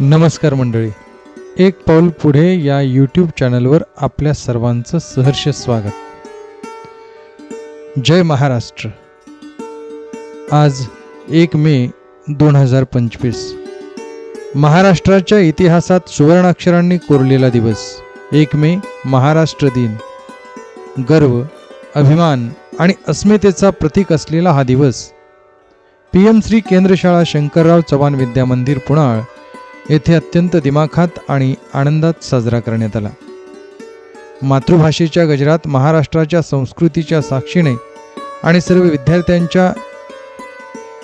नमस्कार मंडळी. एक पाऊल पुढे या यूट्यूब चॅनलवर आपल्या सर्वांचं सहर्ष स्वागत. जय महाराष्ट्र. आज एक मे दोन हजार पंचवीस. महाराष्ट्राच्या इतिहासात सुवर्णाक्षरांनी कोरलेला दिवस. एक मे महाराष्ट्र दिन. गर्व अभिमान आणि अस्मितेचा प्रतीक असलेला हा दिवस. पी एम श्री केंद्रशाळा शंकरराव चव्हाण विद्या मंदिर पुणाळ येथे अत्यंत दिमाखात आणि आनंदात साजरा करण्यात आला. मातृभाषेच्या गजरात महाराष्ट्राच्या संस्कृतीच्या साक्षीने आणि सर्व विद्यार्थ्यांच्या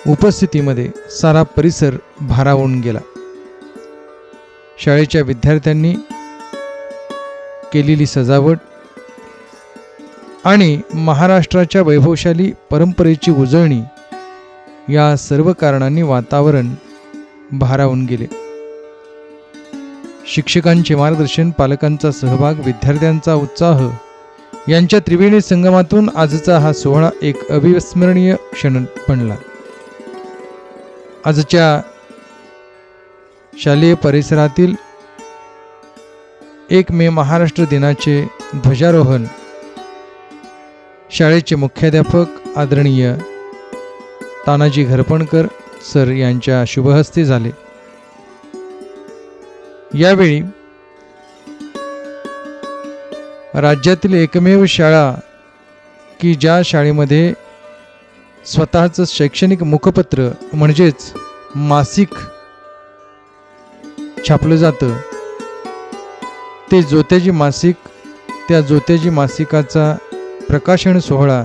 उपस्थितीमध्ये सारा परिसर भारावून गेला. शाळेच्या विद्यार्थ्यांनी केलेली सजावट आणि महाराष्ट्राच्या वैभवशाली परंपरेची उजळणी या सर्व कारणांनी वातावरण भारावून गेले. शिक्षकांचे मार्गदर्शन पालकांचा सहभाग विद्यार्थ्यांचा उत्साह. यांच्या त्रिवेणी संगमातून आजचा हा सोहळा एक अविस्मरणीय क्षण बनला. आजच्या शालेय परिसरातील एक मे महाराष्ट्र दिनाचे ध्वजारोहण शाळेचे मुख्याध्यापक आदरणीय तानाजी घरपणकर सर यांच्या शुभहस्ते झाले. यावेळी राज्यातील एकमेव शाळा की ज्या शाळेमध्ये स्वतःचं शैक्षणिक मुखपत्र म्हणजेच मासिक छापलं जातं ते जोत्याजी मासिक त्या जोत्याजी मासिकाचा प्रकाशन सोहळा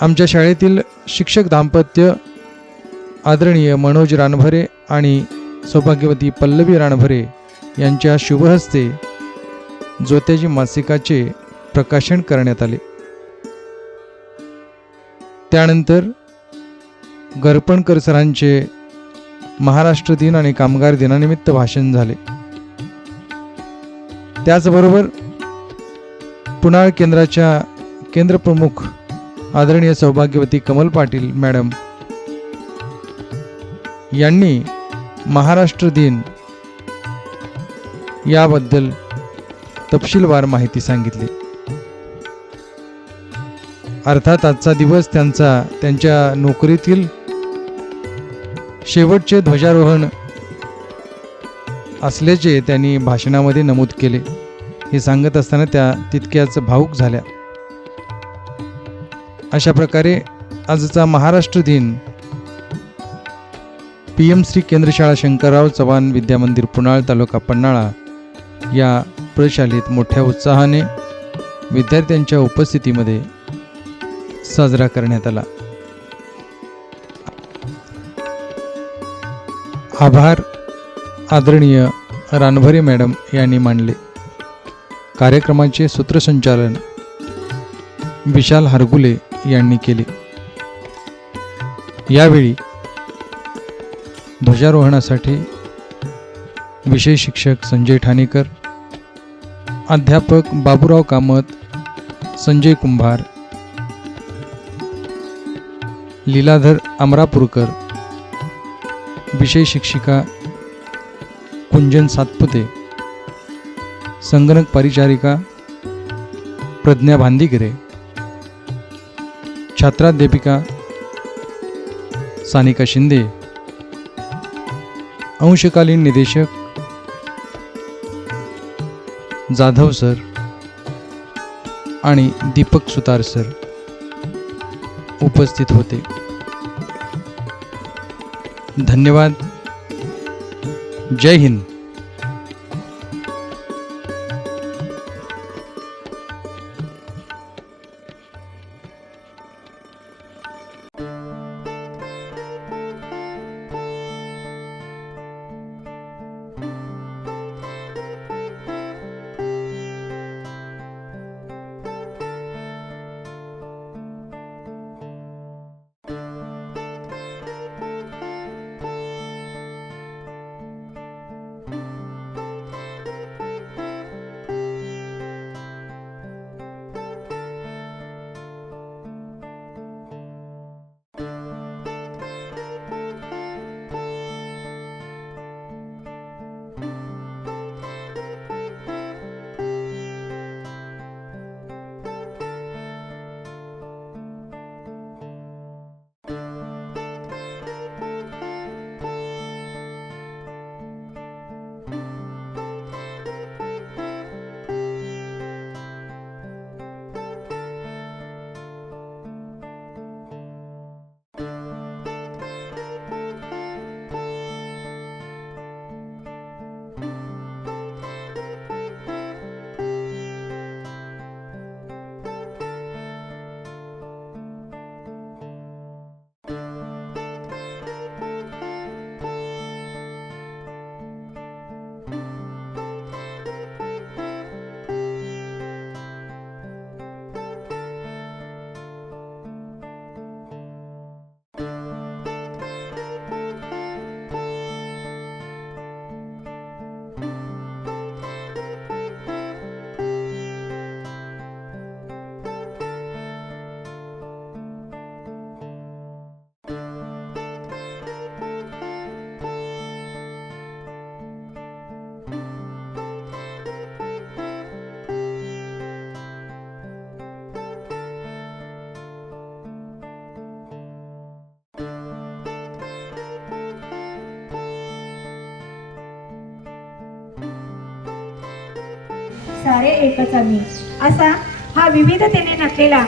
आमच्या शाळेतील शिक्षक दाम्पत्य आदरणीय मनोज रानभरे आणि सौभाग्यवती पल्लवी राणभरे यांच्या शुभहस्ते जोत्याजी मासिकाचे प्रकाशन करण्यात आले. त्यानंतर गरपणकर सरांचे महाराष्ट्र दिन आणि कामगार दिनानिमित्त भाषण झाले. त्याचबरोबर पुनाळ केंद्राच्या केंद्रप्रमुख आदरणीय सौभाग्यवती कमल पाटील मॅडम यांनी महाराष्ट्र दिन. याबद्दल तपशीलवार माहिती सांगितली. अर्थात आजचा दिवस त्यांचा त्यांच्या नोकरीतील शेवटचे ध्वजारोहण असल्याचे त्यांनी भाषणामध्ये नमूद केले. हे सांगत असताना त्या तितक्याच भाऊक झाल्या. अशा प्रकारे आजचा महाराष्ट्र दिन पी एम श्री केंद्रशाळा शंकरराव चव्हाण विद्यामंदिर पुनाळ तालुका पन्हाळा या प्रशालेत मोठ्या उत्साहाने विद्यार्थ्यांच्या उपस्थितीमध्ये साजरा करण्यात आला. आभार आदरणीय रानभरे मॅडम यांनी मांडले कार्यक्रमाचे सूत्रसंचालन विशाल हरगुले यांनी केले. यावेळी ध्वजारोहणासाठी विषय शिक्षक संजय ठाणेकर अध्यापक बाबूराव कामत संजय कुंभार लीलाधर अमरापूरकर विषय शिक्षिका कुंजन सातपुते संगणक परिचारिका प्रज्ञा भांदिगिरे छात्राध्यापिका सानिका शिंदे अंशकालीन निदेशक जाधव सर आणि दीपक सुतार सर उपस्थित होते. धन्यवाद. जय हिंद. सारे एकच आम्ही. असा हा विविधतेने नटलेला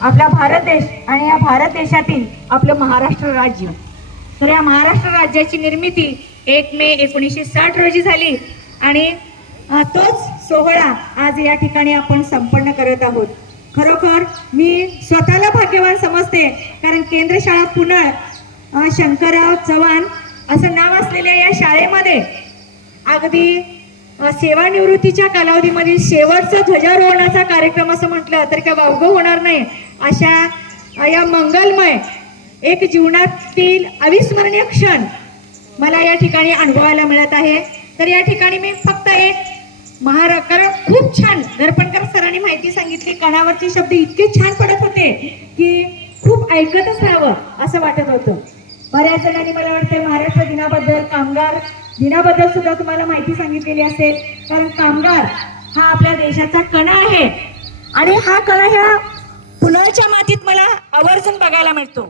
आपला भारत देश आणि या भारत देशातील आपलं महाराष्ट्र राज्य. तर या महाराष्ट्र राज्याची निर्मिती एक मे एकोणीसशे साठ रोजी झाली आणि तोच सोहळा आज या ठिकाणी आपण संपन्न करत आहोत. खरोखर मी स्वतःला भाग्यवान समजते कारण केंद्र शाळा पुन्हा शंकरराव चव्हाण असं नाव असलेल्या या शाळेमध्ये अगदी सेवानिवृत्तीच्या कालावधीमधील शेवटचा ध्वजारोहणाचा कार्यक्रम असं म्हटलं तर काय वावगं होणार नाही. अशा या मंगलमय एक जीवनातील अविस्मरणीय क्षण मला या ठिकाणी अनुभवायला मिळत आहे. तर या ठिकाणी मी फक्त एक महारा कारण खूप छान दर्पणकर सरांनी माहिती सांगितली कणावरचे शब्द इतके छान पडत होते की खूप ऐकतच राहावं असं वाटत होतं. बऱ्याच जणांनी मला वाटतं महाराष्ट्र दिनाबद्दल कामगार दिनाबद्दल सुद्धा तुम्हाला माहिती सांगितलेली असेल. कारण कामगार हा आपल्या देशाचा कणा आहे. आणि हा कणा ह्या पुनळच्या मातीत मला आवर्जून बघायला मिळतो.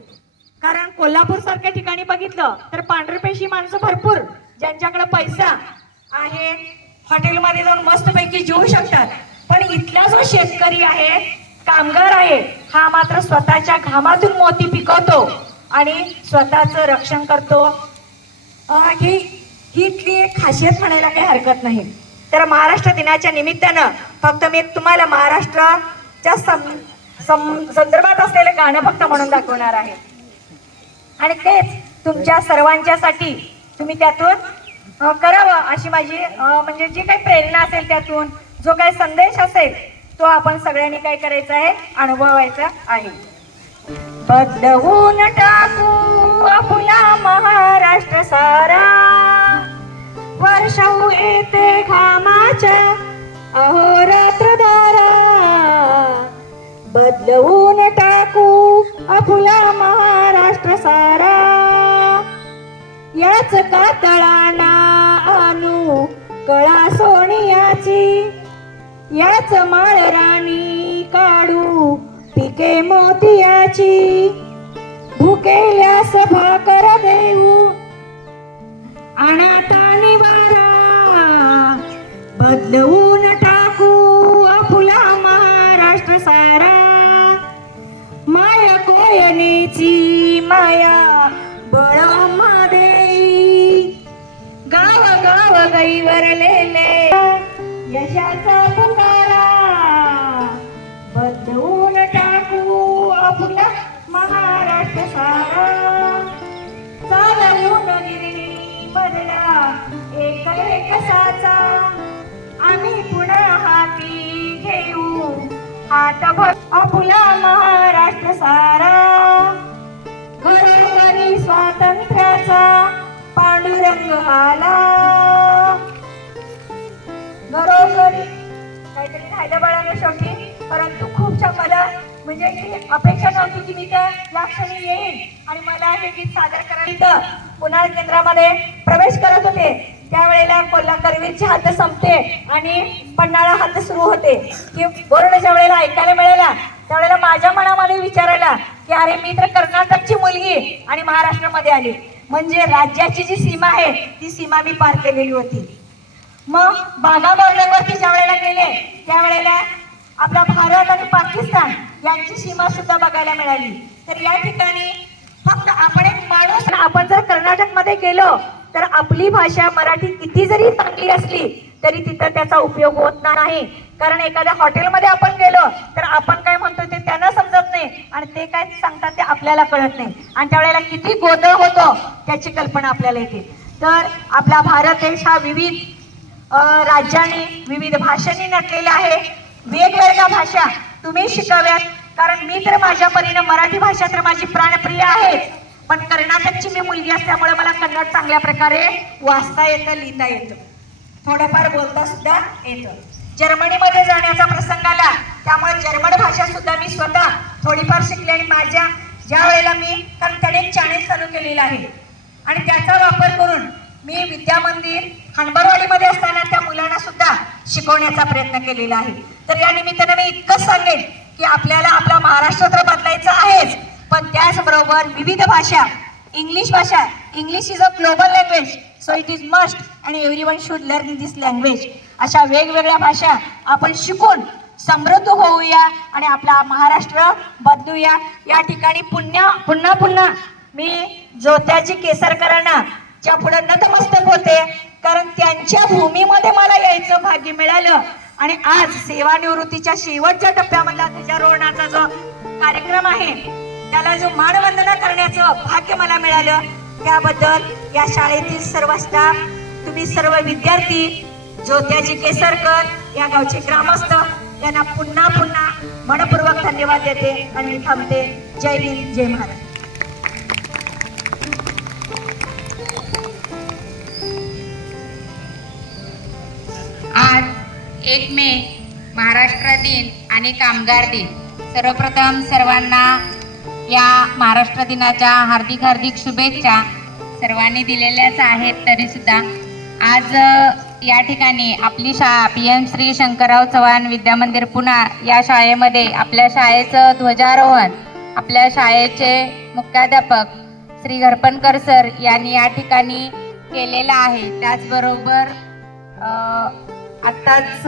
कारण कोल्हापूर सारख्या ठिकाणी बघितलं तर पांढरपेशी माणसं भरपूर ज्यांच्याकडे पैसा आहे हॉटेलमध्ये जाऊन मस्तपैकी जेवू शकतात. पण इथला जो शेतकरी आहे कामगार आहे हा मात्र स्वतःच्या घामातून मोती पिकवतो आणि स्वतःचं रक्षण करतो. ही ही इथली एक खासियत म्हणायला काही हरकत नाही. तर महाराष्ट्र दिनाच्या निमित्तानं फक्त मी तुम्हाला महाराष्ट्राच्या सं सं- संदर्भात असलेलं गाणं फक्त म्हणून दाखवणार आहे. आणि तेच तुमच्या सर्वांच्यासाठी तुम्ही त्यातून करावं अशी माझी म्हणजे जी काही प्रेरणा असेल त्यातून जो काही संदेश असेल तो आपण सगळ्यांनी काय करायचा आहे अनुभवायचा आहे. बदलवून टाकू आपला महाराष्ट्र सार. घामाच्या अहोरात्र दारा बदलवून टाकू अफुला महाराष्ट्र सारा. याच कातळाना आणू कळा सोनियाची. याच माळ राणी काढू पिके मोतियाची. भुकेल्या सभा देऊन टाकू अपुला महाराष्ट्र सारा. माय कोयनेची माया बळमध्ये. गाव गाव गैवरलेले यशाचा पुकारा. बदलून टाकू आपला महाराष्ट्र सारा. चालवून गिरणी बदला एक एक साचा. आता भर आपला महाराष्ट्र सारा. घरोघरी स्वातंत्र्याचा पांडुरंग आला. घरोघरी काहीतरी राहिलं बाळानं शेवटी परंतु खूप छान मला म्हणजे अपेक्षा नव्हती की मी त्या या क्षणी येईल आणि मला हे गीत सादर करायचं पुन्हा केंद्रामध्ये प्रवेश करत होते. त्यावेळेला कोल्हा करवीरची हात संपते आणि पन्हाळा हात सुरू होते. की बोर्ड ज्या वेळेला ऐकायला मिळाला त्यावेळेला माझ्या मनामध्ये विचारायला की अरे मी तर कर्नाटकची मुलगी आणि महाराष्ट्रामध्ये आली. म्हणजे राज्याची जी सीमा आहे ती सीमा मी पार केलेली होती. मग बागा बॉर्डरवरती ज्या वेळेला गेले त्यावेळेला आपला भारत आणि पाकिस्तान यांची सीमा सुद्धा बघायला मिळाली. तर या ठिकाणी फक्त आपण एक माणूस आपण जर कर्नाटकमध्ये गेलो तर आपली भाषा मराठी किती जरी चांगली असली तरी तिथं त्याचा उपयोग होत नाही. कारण एखाद्या हॉटेलमध्ये आपण गेलो तर आपण काय म्हणतो ते त्यांना समजत नाही. आणि ते काय सांगतात ते आपल्याला कळत नाही. आणि त्यावेळेला किती गोंधळ होतो त्याची कल्पना आपल्याला येते. तर आपला भारत देश हा विविध राज्यांनी विविध भाषांनी नटलेला आहे. वेगवेगळ्या भाषा तुम्ही शिकाव्यात. कारण मी तर माझ्या परीनं मराठी भाषा तर माझी प्राणप्रिय आहे. पण कर्नाटकची मी मुलगी असल्यामुळे मला कन्नड चांगल्या प्रकारे वाचता येतं लिहिता येतं. थोडंफार बोलता सुद्धा येतं. जर्मनीमध्ये जाण्याचा प्रसंग आला त्यामुळे जर्मन भाषा सुद्धा मी स्वतः थोडीफार शिकले आणि माझ्या ज्या वेळेला मी कारण त्याने एक चॅनेल चालू केलेलं आहे. आणि त्याचा वापर करून मी विद्या मंदिर हणबरवाडीमध्ये असताना त्या मुलांना सुद्धा शिकवण्याचा प्रयत्न केलेला आहे. तर या निमित्तानं मी इतकंच सांगेन की आपल्याला आपला महाराष्ट्र तर बदलायचा आहेच पण त्याचबरोबर विविध भाषा इंग्लिश भाषा English is a global language so it is must आणि every one should learn this language अशा वेगवेगळ्या भाषा आपण शिकून समृद्ध होऊया आणि आपला महाराष्ट्र बदलूया. या ठिकाणी पुन्हा पुन्हा पुन्हा मी ज्योत्याजी केसरकरांना च्या पुढे नतमस्तक होते कारण त्यांच्या भूमीमध्ये मला यायचं भाग्य मिळालं. आणि आज सेवानिवृत्तीच्या शेवटच्या टप्प्यामधला ध्वजारोहणाचा जो कार्यक्रम आहे त्याला जो मानवंदना करण्याचं भाग्य मला मिळालं त्याबद्दल या शाळेतील सर्व स्टाफ तुम्ही सर्व विद्यार्थी ज्योत्याजी केसरकर या गावचे ग्रामस्थ यांना पुन्हा पुन्हा मनपूर्वक धन्यवाद देते आणि थांबते. जय हिंद जय महाराज. आज एक मे महाराष्ट्र दिन आणि कामगार दिन. सर्वप्रथम सर्वांना या महाराष्ट्र दिनाच्या हार्दिक हार्दिक शुभेच्छा सर्वांनी दिलेल्याच आहेत तरी सुद्धा आज या ठिकाणी आपली शाळा पी एम श्री शंकरराव चव्हाण विद्यामंदिर पुणा या शाळेमध्ये आपल्या शाळेचं ध्वजारोहण आपल्या शाळेचे मुख्याध्यापक श्री घरपणकर सर यांनी या ठिकाणी केलेलं आहे. त्याचबरोबर आत्ताच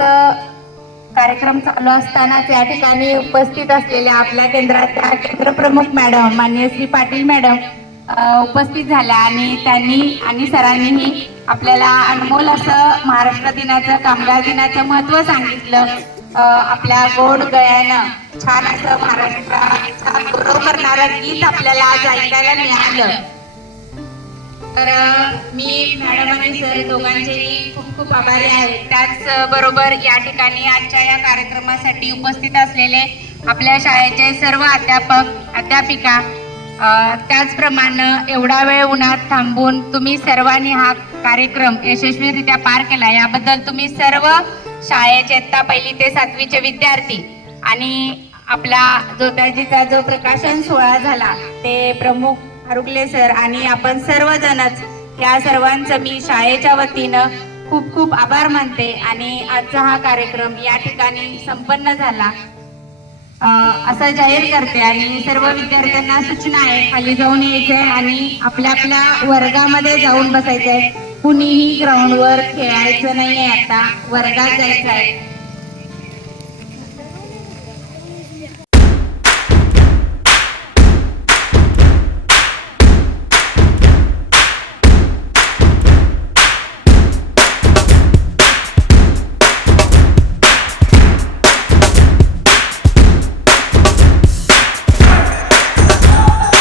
कार्यक्रम चालू असतानाच या ठिकाणी उपस्थित असलेल्या आपल्या केंद्राच्या केंद्रप्रमुख मॅडम मान्य श्री पाटील मॅडम उपस्थित झाल्या आणि त्यांनी आणि सरांनीही आपल्याला अनमोल असं महाराष्ट्र दिनाचं कामगार दिनाचं महत्त्व सांगितलं. आपल्या गोड गळ्यानं छान असं महाराष्ट्राचा गौरव करणारं गीत आपल्याला आज ऐकायला मिळालं. तर मी मॅडम आणि सर दोघांचेही खूप खूप आभारी आहे. त्याचबरोबर या ठिकाणी आजच्या या कार्यक्रमासाठी उपस्थित असलेले आपल्या शाळेचे सर्व अध्यापक अध्यापिका त्याचप्रमाणे एवढा वेळ उन्हात थांबून तुम्ही सर्वांनी हा कार्यक्रम यशस्वीरित्या पार केला. याबद्दल तुम्ही सर्व शाळेचे इयत्ता पहिली ते सातवीचे विद्यार्थी आणि आपला जोताजीचा जो प्रकाशन सोहळा झाला ते प्रमुख फारुकले सर आणि आपण सर्वजणच या सर्वांचं मी शाळेच्या वतीनं खूप खूप आभार मानते आणि आजचा हा कार्यक्रम या ठिकाणी संपन्न झाला. असं जाहीर करते आणि सर्व विद्यार्थ्यांना सूचना आहे खाली जाऊन यायचंय आणि आपल्या आपल्या वर्गामध्ये जाऊन बसायचंय. कुणीही ग्राउंडवर खेळायचं नाहीये आता वर्गात जायचं आहे